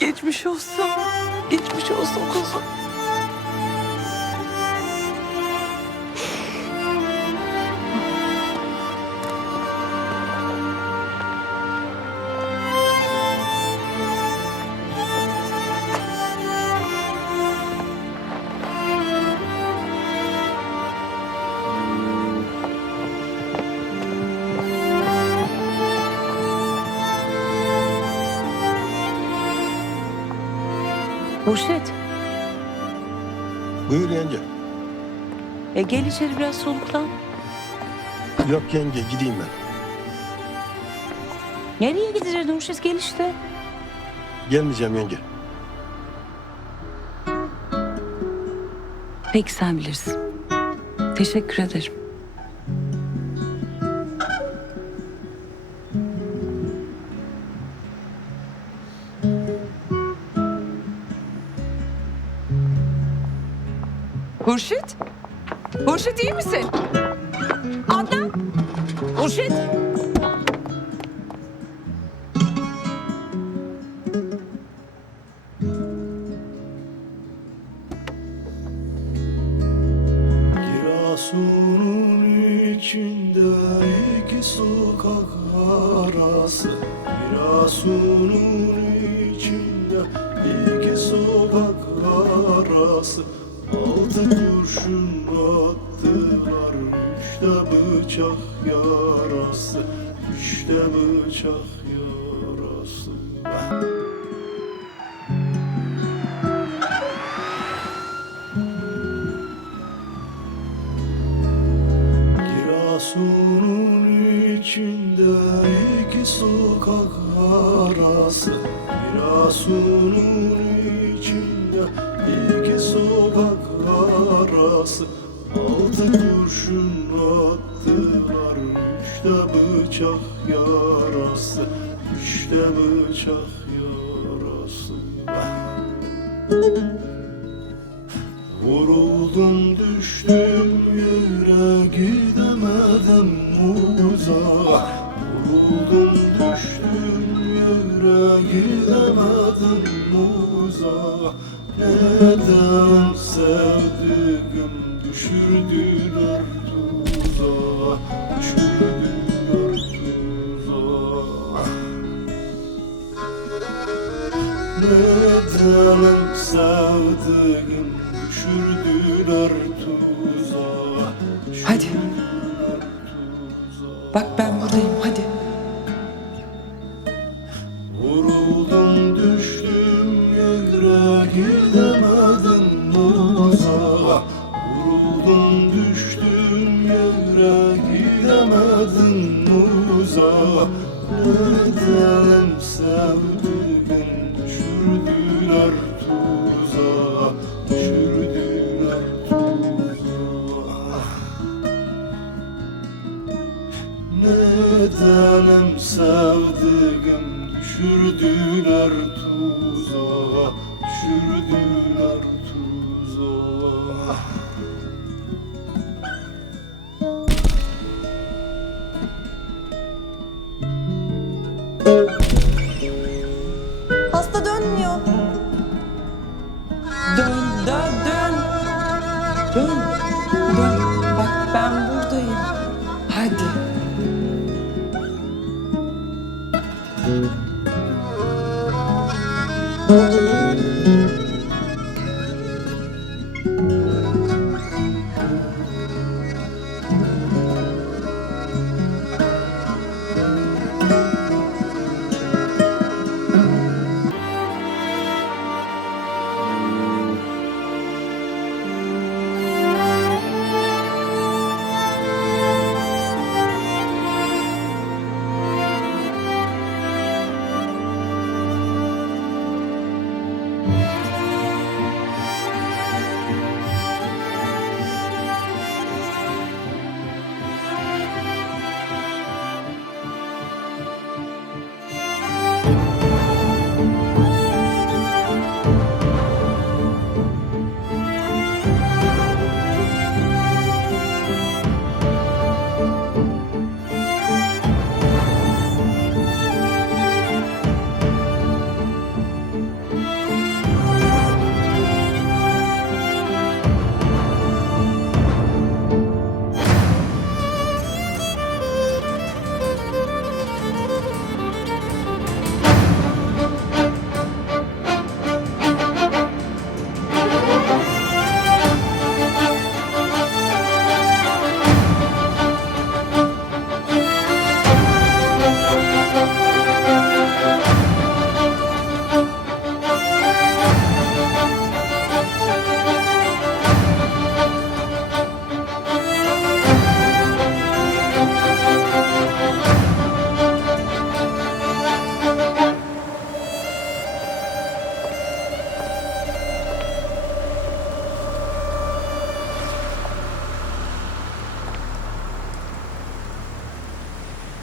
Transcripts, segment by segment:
Geçmiş olsun. Geçmiş olsun kuzum. Hurşit, Buyur yenge. e gel içeri biraz soluklan. Yok yenge gideyim ben. Nereye gideceğiz Hurşit gel işte. Gelmeyeceğim yenge. Peki sen bilirsin. Teşekkür ederim. Hurşit? Hurşit iyi misin? Adnan! Hurşit! Girasunun içinde iki sokak arası Girasunun içinde iki sokak arası Altı kurşun attılar Üçte bıçak yarası Üçte bıçak yarası. Girasunun içinde iki sokak arası bıçak yarası Üçte bıçak yarası. Vuruldum düştüm yere gidemedim uzağa Vuruldum düştüm yere gidemedim uzağa Neden sevdiğim düşürdüler tuzağa Neden sevdiğim düşürdüler tuzağa Hadi. Bak ben buradayım hadi. Vuruldum düştüm yere gidemedim uzağa Vuruldum düştüm yere gidemedim uzağa Neden sevdiğim Nedenim sevdiğim düşürdüler tuzağa Düşürdüler tuzağa Hasta dönmüyor. Dön dön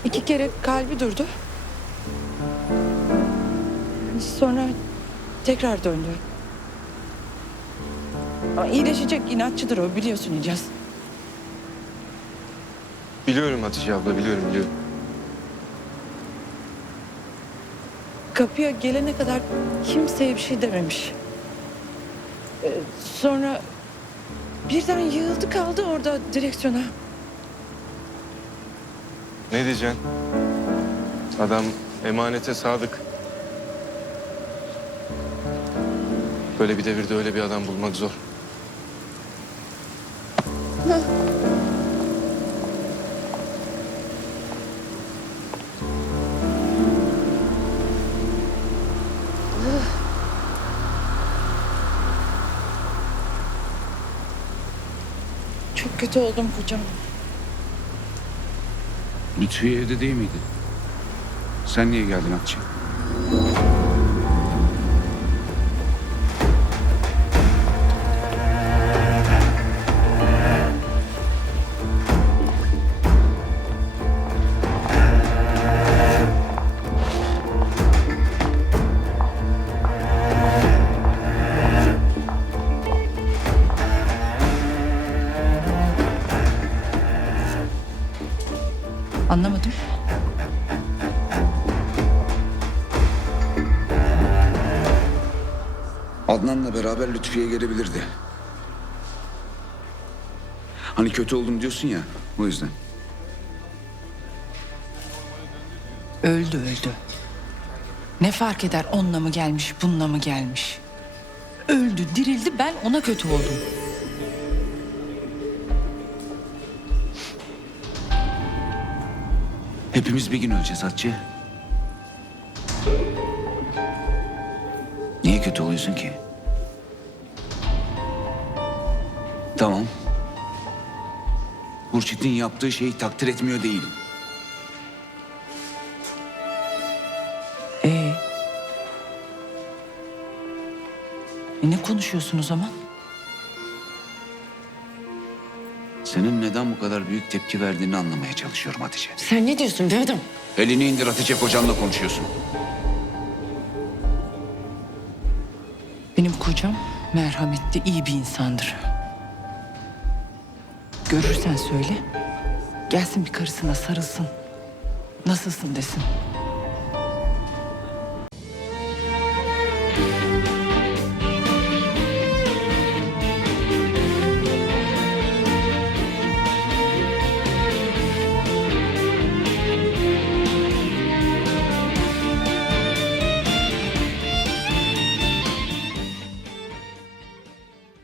İki kere kalbi durdu. Sonra tekrar döndü. Ama iyileşecek inatçıdır o biliyorsun İlyas. Biliyorum Hatice abla biliyorum biliyorum. Kapıya gelene kadar kimseye bir şey dememiş. Ee, sonra birden yığıldı kaldı orada direksiyona. Ne diyeceksin? Adam emanete sadık. Böyle bir devirde öyle bir adam bulmak zor. Çok kötü oldum kocam. Lütfiye evde değil miydi? Sen niye geldin Akçı? Adnan'la beraber Lütfiye gelebilirdi. Hani kötü oldum diyorsun ya, o yüzden. Öldü öldü. Ne fark eder onunla mı gelmiş bununla mı gelmiş? Öldü dirildi ben ona kötü oldum. Hepimiz bir gün öleceğiz Hatice. Niye kötü oluyorsun ki? Tamam. Hurşit'in yaptığı şeyi takdir etmiyor değilim. Ee? E ne konuşuyorsun o zaman? Senin neden bu kadar büyük tepki verdiğini anlamaya çalışıyorum Hatice. Sen ne diyorsun adam? Elini indir Hatice kocanla konuşuyorsun. Benim kocam merhametli, iyi bir insandır. Görürsen söyle. Gelsin bir karısına sarılsın. Nasılsın desin.